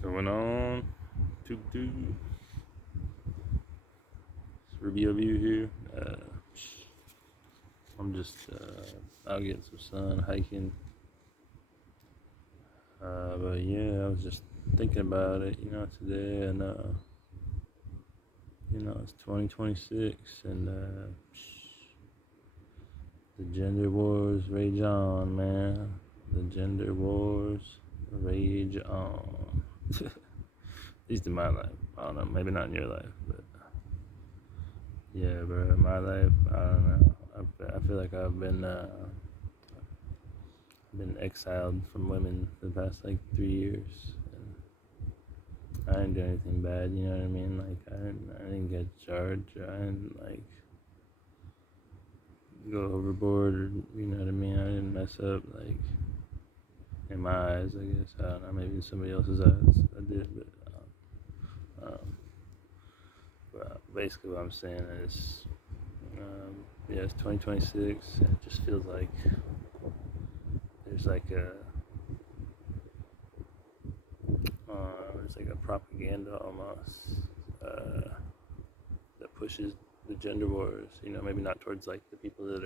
Going on? Toot toot. It's Review of you here. I'm just out getting some sun, hiking. But yeah, I was just thinking about it, today, and it's 2026, and the gender wars rage on, man. The gender wars rage on. At least in my life. I don't know, maybe not in your life, but yeah, bro, in my life, I don't know. I feel like I've been exiled from women for the past like 3 years. And I didn't do anything bad, you know what I mean? Like I didn't get charged, or I didn't like go overboard, or you know what I mean? I didn't mess up, like in my eyes, I guess. I don't know, maybe in somebody else's eyes I did, but basically what I'm saying is, yeah, it's 2026, and it just feels like there's like a it's like a propaganda almost, that pushes the gender wars. Maybe not towards like the people that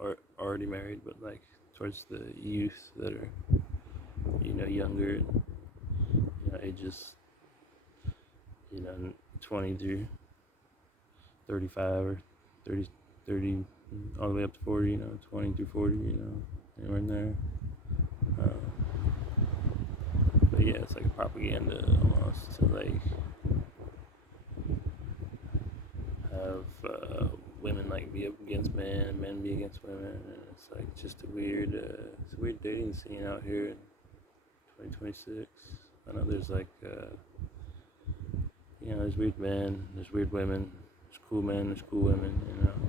are already married, but like towards the youth that are younger, and ages 20 through 35, or 30 30 all the way up to 40. 20 through 40. Anywhere in there. But yeah, it's like a propaganda almost to like have women like be up against men and men be against women, and it's like just it's a weird dating scene out here in 2026. I know there's like there's weird men, there's weird women, there's cool men, there's cool women.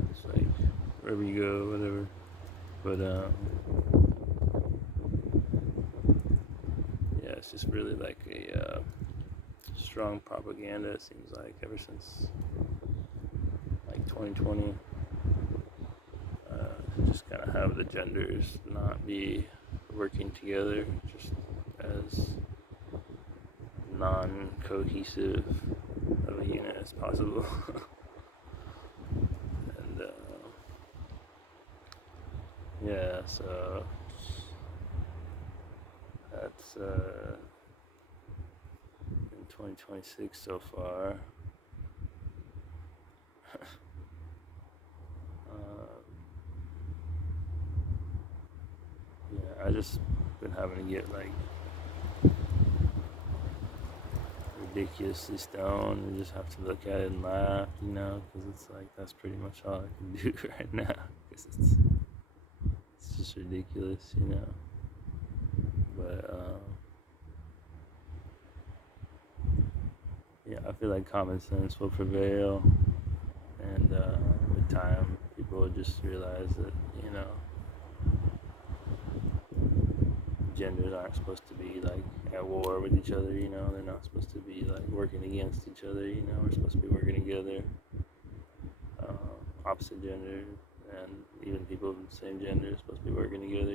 It's like wherever you go, whatever. But yeah, it's just really like a strong propaganda. It seems like ever since like 2020, just kind of have the genders not be working together, just as non-cohesive of a unit as possible. And yeah, so that's in 2026 so far. Yeah, I just been having to get like ridiculously stoned and just have to look at it and laugh, because it's like that's pretty much all I can do right now, because it's just ridiculous, But yeah, I feel like common sense will prevail, and with time, people will just realize that genders aren't supposed to be like at war with each other. They're not supposed to be like working against each other. We're supposed to be working together. Opposite gender and even people of the same gender are supposed to be working together.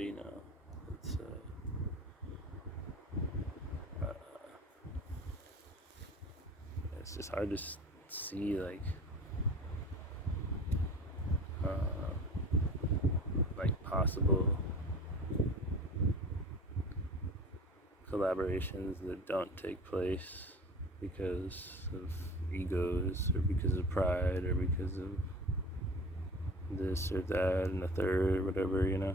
It's it's just hard to see like possible collaborations that don't take place because of egos, or because of pride, or because of this or that and the third, or whatever.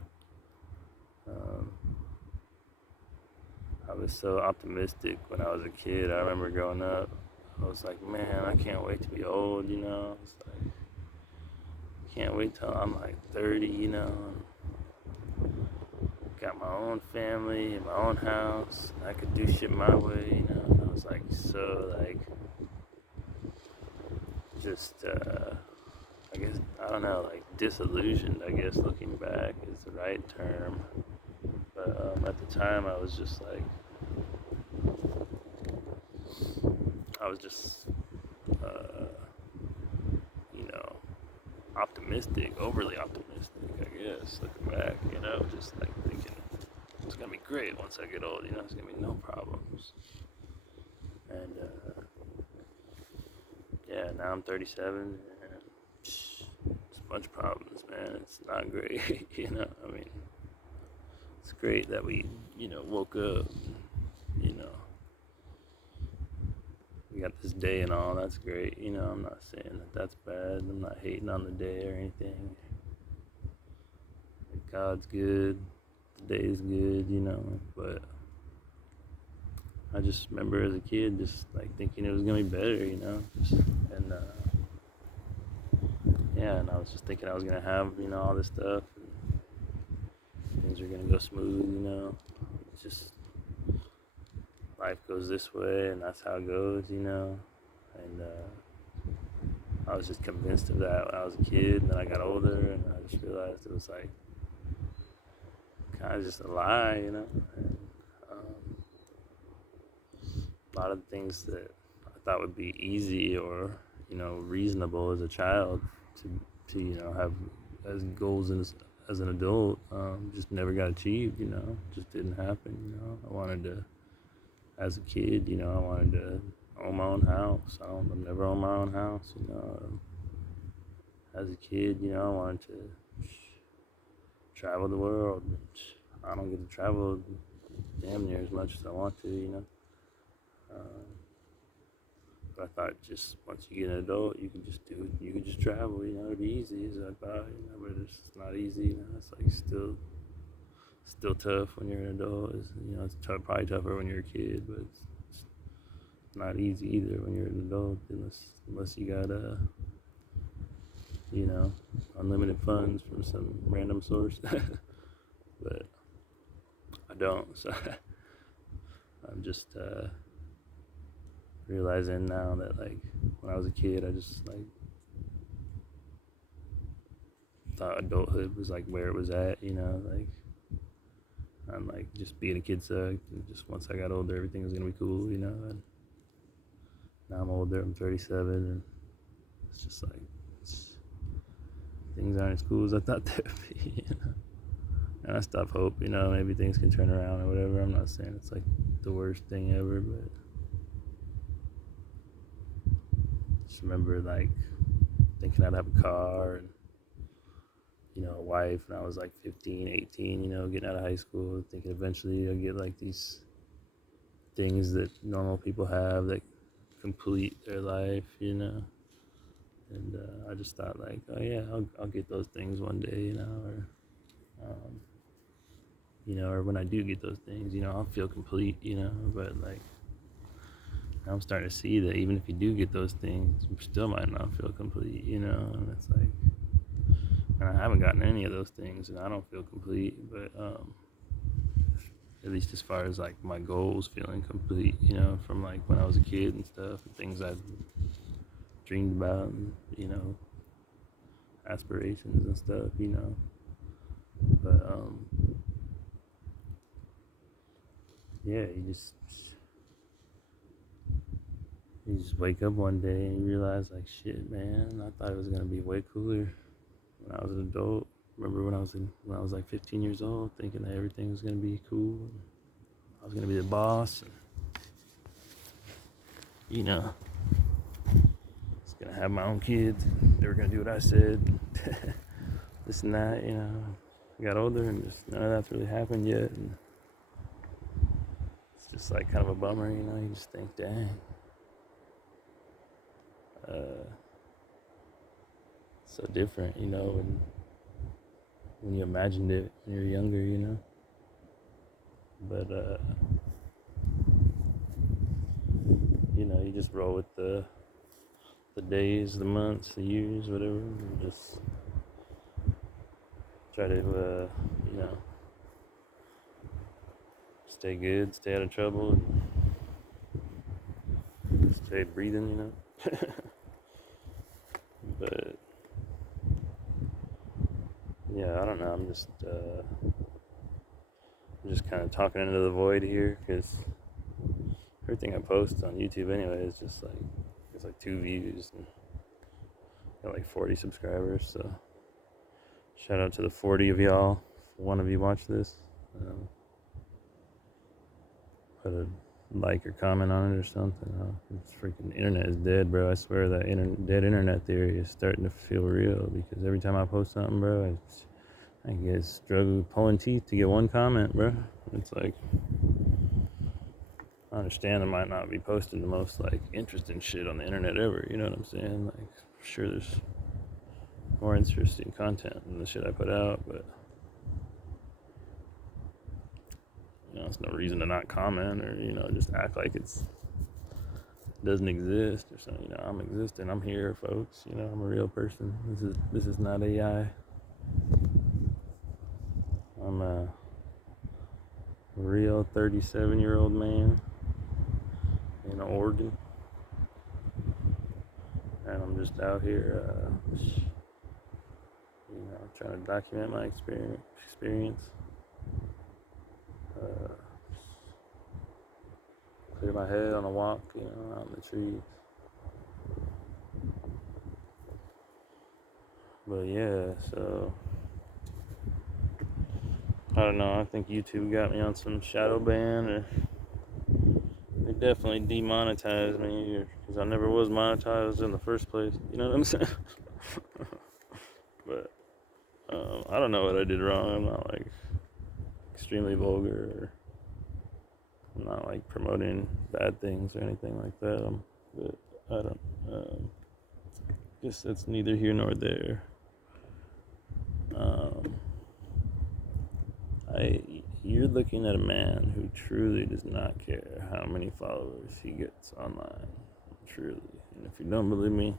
I was so optimistic when I was a kid. I remember growing up, I was like, man, I can't wait to be old. It's like, can't wait till I'm like 30, got my own family and my own house, and I could do shit my way. And I was like, so like just I guess, I don't know, like disillusioned, I guess, looking back is the right term. But at the time, I was just like, I was just you know optimistic, overly optimistic, I guess, looking back. Just like thinking it's gonna be great once I get old. It's gonna be no problems. And yeah, now I'm 37, and it's a bunch of problems, man. It's not great, you know. I mean, it's great that we, woke up, you know, we got this day and all. That's great, you know. I'm not saying that that's bad. I'm not hating on the day or anything. God's good, the day's good, you know. But I just remember as a kid, just like thinking it was gonna be better, you know. And yeah, and I was just thinking I was gonna have, all this stuff. And things are gonna go smooth, you know. It's just life goes this way, and that's how it goes, you know. And I was just convinced of that when I was a kid, and then I got older, and I just realized it was like kind of just a lie, you know. And, a lot of the things that I thought would be easy or reasonable as a child to have as goals as an adult just never got achieved, you know. Just didn't happen, you know. I wanted to, as a kid, I wanted to own my own house. I've never owned my own house, you know. As a kid, I wanted to travel the world. I don't get to travel damn near as much as I want to, you know. But I thought just once you get an adult, you can just do it. You can just travel, you know. It'd be easy, as I thought, you know. But it's not easy, you know. It's like still tough when you're an adult. It's probably tougher when you're a kid, but it's not easy either when you're an adult, unless you got unlimited funds from some random source. But I don't, so I'm just realizing now that like when I was a kid, I just like thought adulthood was like where it was at, you know, like I'm like just being a kid sucked, and just once I got older, everything was gonna be cool, you know. And now I'm older, I'm 37, and it's just like things aren't as cool as I thought they would be, you know. And I stop hope, you know, maybe things can turn around or whatever. I'm not saying it's like the worst thing ever, but just remember like thinking I'd have a car and a wife when I was like 15, 18, getting out of high school, thinking eventually I'll get like these things that normal people have that complete their life, you know. And I just thought like, oh yeah, I'll get those things one day, you know, or when I do get those things, I'll feel complete, you know. But like I'm starting to see that even if you do get those things, you still might not feel complete, you know. And it's like, and I haven't gotten any of those things, and I don't feel complete. But at least as far as like my goals feeling complete, you know, from like when I was a kid and stuff, and things I dreamed about, and aspirations and stuff, you know. But yeah, you just wake up one day and you realize like, shit, man, I thought it was gonna be way cooler when I was an adult. Remember when I was like 15 years old, thinking that everything was gonna be cool. I was gonna be the boss, and I was gonna have my own kids. They were gonna do what I said, this and that. I got older, and just none of that's really happened yet. And it's just like kind of a bummer, you know. You just think, dang. So different, when you imagined it when you're younger, you know. But you just roll with the days, the months, the years, whatever, and just try to stay good, stay out of trouble, and stay breathing, you know. But yeah, I don't know. I'm just kind of talking into the void here, because everything I post on YouTube anyway is just like it's like 2 views and got like 40 subscribers. So shout out to the 40 of y'all. If one of you watch this, but like or comment on it or something. It's freaking internet is dead, bro. I swear that dead internet theory is starting to feel real because every time I post something, bro, I get struggle pulling teeth to get one comment, bro. It's like, I understand I might not be posting the most like interesting shit on the internet ever. You know what I'm saying? Like, sure, there's more interesting content than the shit I put out, but it's no reason to not comment or just act like it doesn't exist or something. I'm existing. I'm here, folks. I'm a real person. This is not AI. I'm a real 37-year-old man in Oregon, and I'm just out here, trying to document my experience. Clear my head on a walk, out in the trees. But yeah, so I don't know. I think YouTube got me on some shadow ban, or they definitely demonetized me because I never was monetized in the first place. You know what I'm saying? But I don't know what I did wrong. I'm not like extremely vulgar, or I'm not like promoting bad things or anything like that. But I don't. Guess that's neither here nor there. You're looking at a man who truly does not care how many followers he gets online. Truly. And if you don't believe me,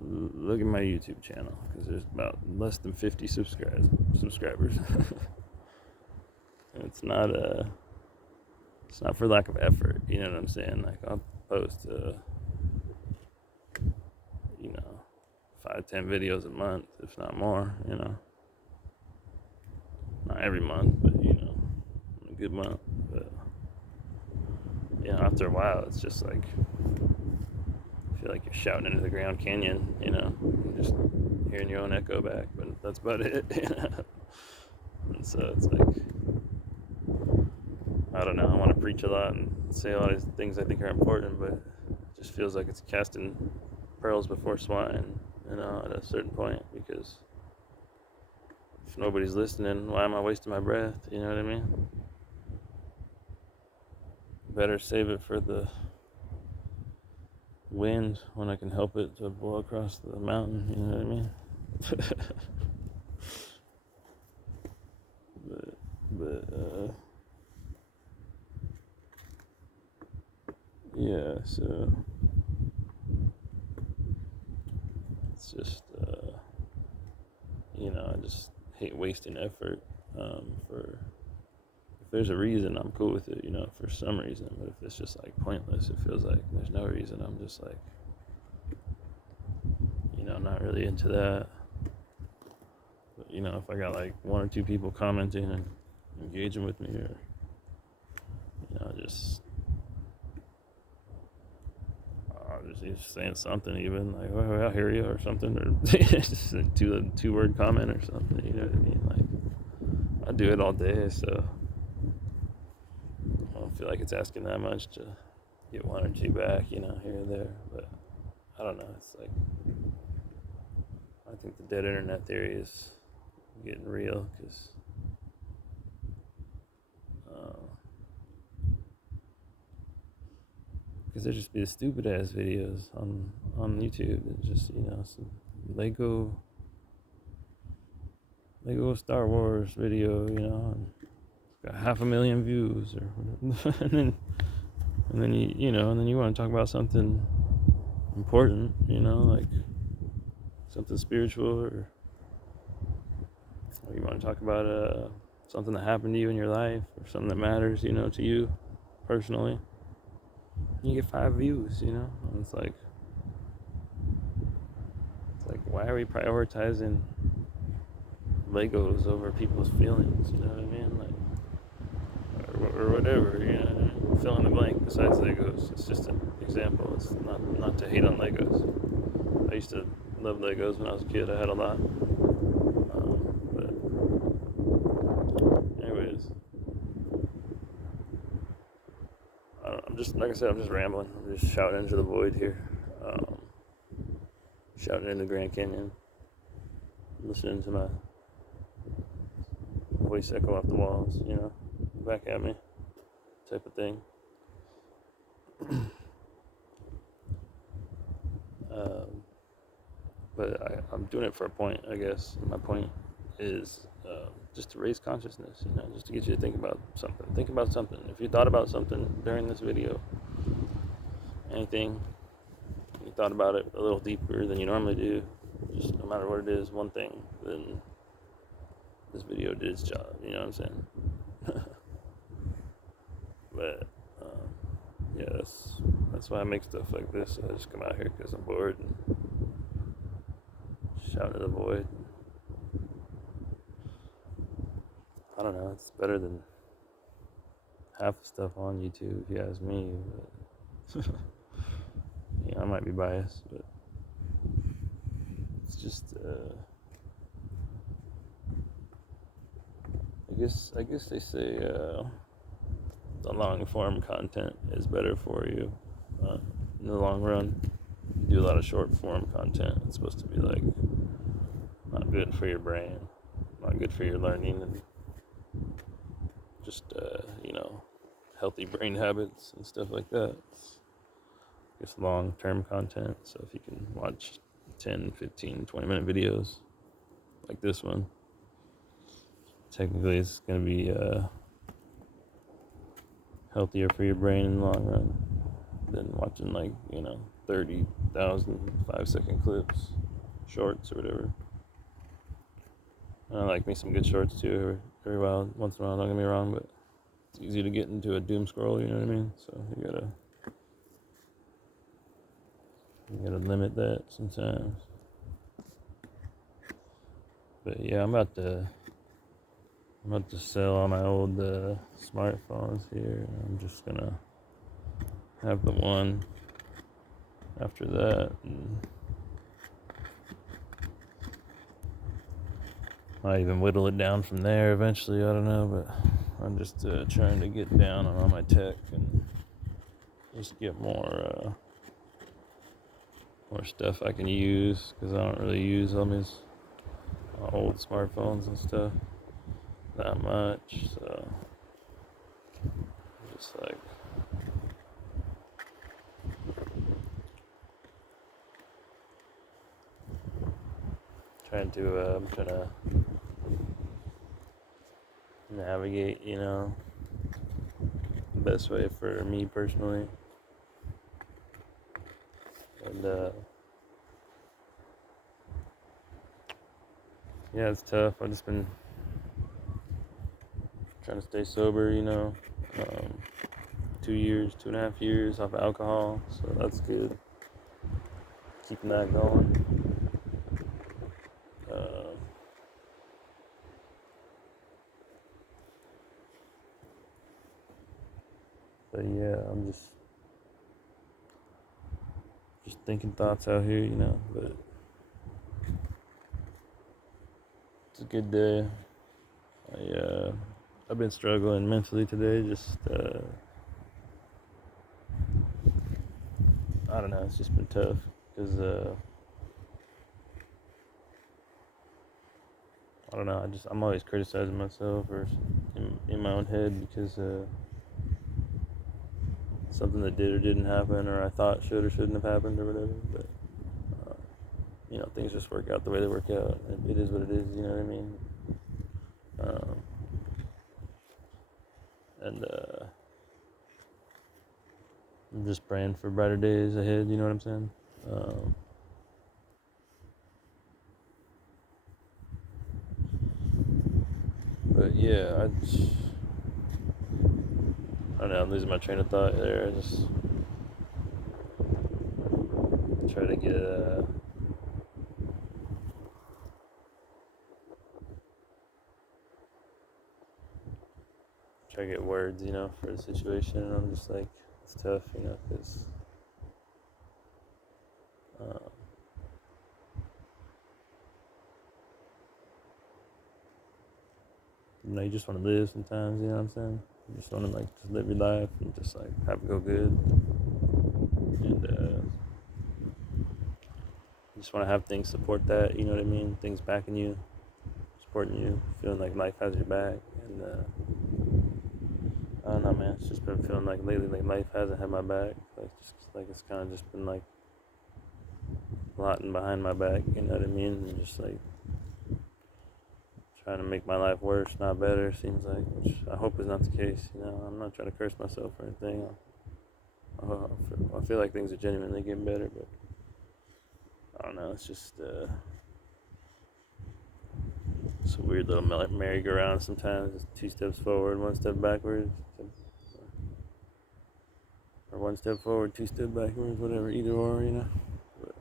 look at my YouTube channel, because there's about less than 50 subscribers. And it's not for lack of effort, you know what I'm saying? Like, I'll post 5-10 videos a month, if not more, not every month, but a good month. But after a while, it's just like, I feel like you're shouting into the Grand Canyon, just hearing your own echo back, but that's about it. And so it's like, I don't know, I want to preach a lot and say a lot of things I think are important, but it just feels like it's casting pearls before swine, at a certain point, because if nobody's listening, why am I wasting my breath? You know what I mean? Better save it for the wind when I can help it to blow across the mountain, you know what I mean? but yeah, so it's just, I just hate wasting effort, if there's a reason, I'm cool with it, for some reason, but if it's just like pointless, it feels like there's no reason, I'm just like, not really into that. But, if I got like 1 or 2 people commenting and engaging with me, or, just saying something, even like, oh, I hear you, or something, or just a 2-word comment or something, you know what I mean? Like, I do it all day, so I don't feel like it's asking that much to get 1 or 2 back, here and there. But I don't know, it's like, I think the dead internet theory is getting real, because there just be the stupid ass videos on YouTube that just, some Lego Star Wars video, and it's got 500,000 views, or and then you want to talk about something important, like something spiritual, or you want to talk about something that happened to you in your life, or something that matters, to you personally. You get 5 views, and it's like, why are we prioritizing Legos over people's feelings? You know what I mean? Like, or whatever. You know what I mean? Fill in the blank. Besides Legos, it's just an example. It's not to hate on Legos. I used to love Legos when I was a kid. I had a lot. But anyways, just like I said, I'm just rambling. I'm just shouting into the void here, shouting into Grand Canyon, listening to my voice echo off the walls, back at me, type of thing. But I'm doing it for a point, I guess. And my point is just to raise consciousness, just to get you to think about something. Think about something. If you thought about something during this video, anything, you thought about it a little deeper than you normally do, just no matter what it is, one thing, then this video did its job, you know what I'm saying? But yeah, that's why I make stuff like this. I just come out here because I'm bored and shout at the void. I don't know, it's better than half the stuff on YouTube, if you ask me. But I might be biased, but it's just I guess they say the long form content is better for you in the long run. You do a lot of short form content, it's supposed to be like not good for your brain, not good for your learning, and just healthy brain habits and stuff like that. It's long term content, so if you can watch 10, 15, 20-minute videos like this one, technically it's going to be healthier for your brain in the long run than watching 30,000 5-second clips, shorts or whatever. I like me some good shorts too every once in a while, don't get me wrong, but it's easy to get into a doom scroll, you know what I mean? So you gotta limit that sometimes. But yeah, I'm about to sell all my old smartphones here. I'm just gonna have the one after that, and I even whittle it down from there eventually. I don't know, but I'm just trying to get down on all my tech and just get more stuff I can use, because I don't really use all my old smartphones and stuff that much. So just I'm trying to navigate, the best way for me personally. And yeah, it's tough. I've just been trying to stay sober, 2.5 years off of alcohol, so that's good. Keeping that going. But yeah, I'm just thinking thoughts out here, but it's a good day. I've been struggling mentally today, just I don't know, it's just been tough, because I don't know, I'm always criticizing myself or in my own head, because something that did or didn't happen, or I thought should or shouldn't have happened or whatever, but things just work out the way they work out. It is what it is, you know what I mean? And I'm just praying for brighter days ahead, you know what I'm saying? But yeah, I don't know, I'm losing my train of thought there. I just try to get words, for the situation, and I'm just like, it's tough, because you just want to live sometimes, you know what I'm saying? You just want to like just live your life and just like have it go good, and you just want to have things support that. You know what I mean? Things backing you, supporting you, feeling like life has your back, and I don't know, man. It's just been feeling like lately, like life hasn't had my back. Like just like it's kind of just been like plotting behind my back. You know what I mean? And just like trying to make my life worse, not better. Seems like, which I hope is not the case. You know, I'm not trying to curse myself or anything. I feel like things are genuinely getting better, but I don't know. It's just it's a weird little merry-go-round sometimes. It's 2 steps forward, 1 step backwards, or 1 step forward, 2 steps backwards, whatever, either or, you know. But,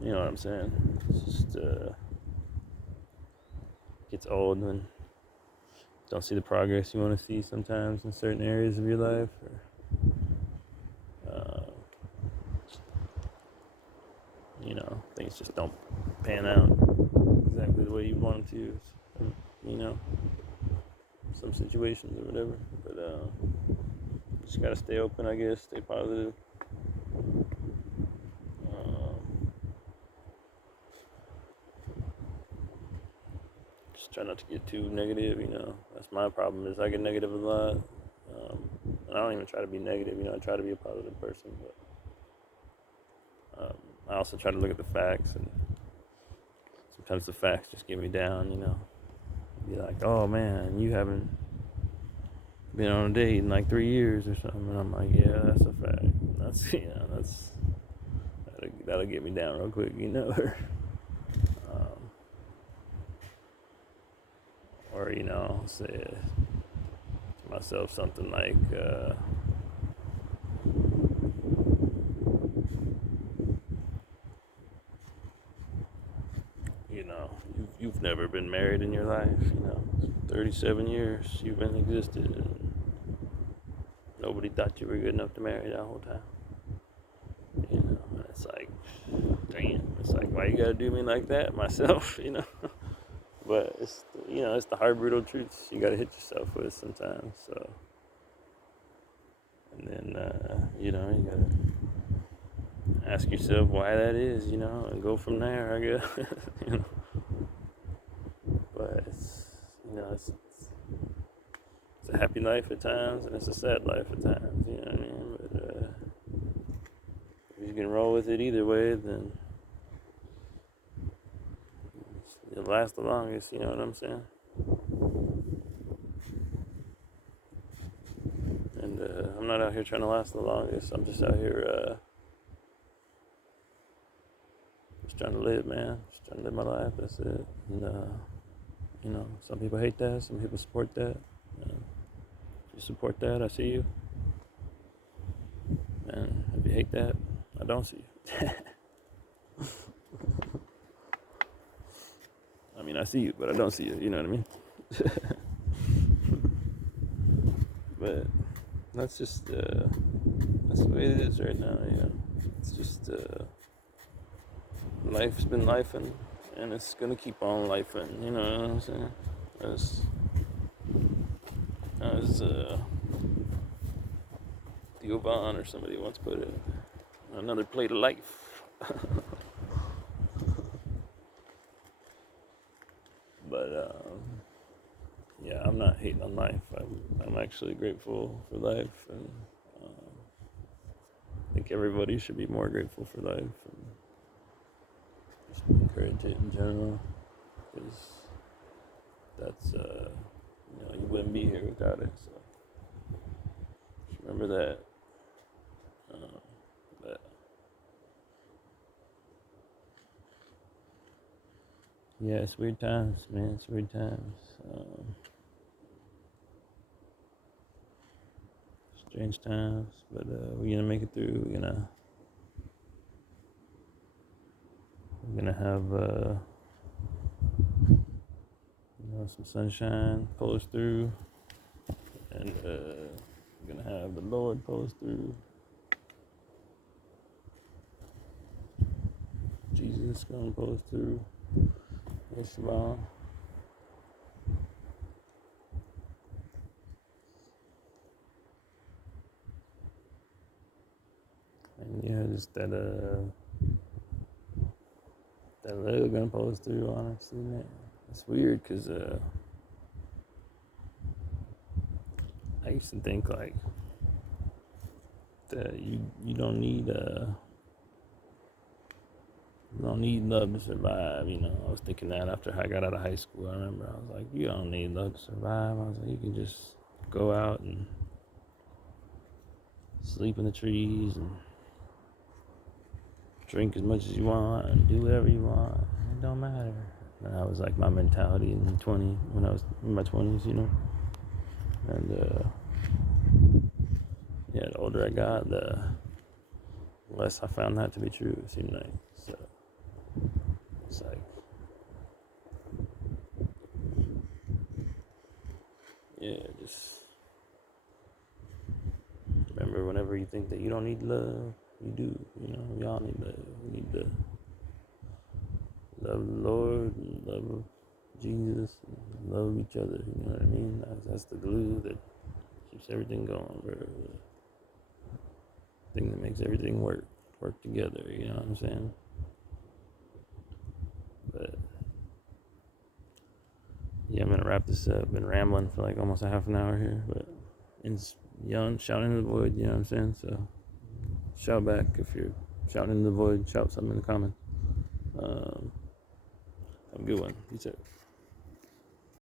you know what I'm saying? It's just gets old when you don't see the progress you want to see sometimes in certain areas of your life, or you know, things just don't pan out exactly the way you want them to. You know, some situations or whatever. But just gotta stay open, I guess. Stay positive. Just try not to get too negative. You know, that's my problem. Is I get negative a lot. And I don't even try to be negative. You know, I try to be a positive person, but I also try to look at the facts, and sometimes the facts just get me down. You know, be like, oh man, you haven't been on a date in like 3 years or something, and I'm like, yeah, that's a fact. That's that'll get me down real quick, you know. um, or you know, say to myself something like, you know, you've never been married in your life, you know, 37 years you've been existed, and nobody thought you were good enough to marry that whole time. You know, it's like, damn, it's like, why you gotta do me like that, myself, you know? But it's, you know, it's the hard, brutal truths you gotta hit yourself with sometimes, so. And then, you know, you gotta ask yourself why that is, you know, and go from there, I guess. You know? But it's, you know, it's a happy life at times, and it's a sad life at times, you know what I mean? But if you can roll with it either way, then it'll last the longest, you know what I'm saying? And I'm not out here trying to last the longest. I'm just out here just trying to live, man. Just trying to live my life. That's it. And you know, some people hate that. Some people support that. If you support that, I see you. And if you hate that, I don't see you. I mean, I see you, but I don't see you. You know what I mean? But that's just that's the way it is right now. You know, it's just life's been lifing, and it's gonna keep on lifing. You know what I'm saying? As Theo Vaughn or somebody once put it, another plate of life. But yeah, I'm not hating on life. I'm actually grateful for life, and I think everybody should be more grateful for life, and just encourage it in general, because that's you know, you wouldn't be here without it. So just remember that. But yeah, it's weird times, man. It's weird times. Strange times, but we're gonna make it through. We're gonna have you know, some sunshine pull us through, and we're gonna have the Lord pull us through. Jesus gonna pull us through. Yes, Shabbat. just that leg gun pulls through. Honestly, man, it's weird because I used to think like that you don't need you don't need love to survive. You know, I was thinking that after I got out of high school. I remember I was like, you don't need love to survive. I was like, you can just go out and sleep in the trees and drink as much as you want and do whatever you want. It don't matter. And that was like my mentality when I was in my 20s, you know. And yeah, the older I got, the less I found that to be true. It seemed like so. It's like, yeah, just remember whenever you think that you don't need love, you do. You know, we all need love. We need to love the Lord, and love Jesus, and love each other. You know what I mean? That's the glue that keeps everything going, bro. The thing that makes everything work together. You know what I'm saying? But yeah, I'm gonna wrap this up. Been rambling for like almost a half an hour here, but it's young shouting in the void. You know what I'm saying? So shout back if you're shouting in the void. Shout something in the comments. Have a good one. Peace out.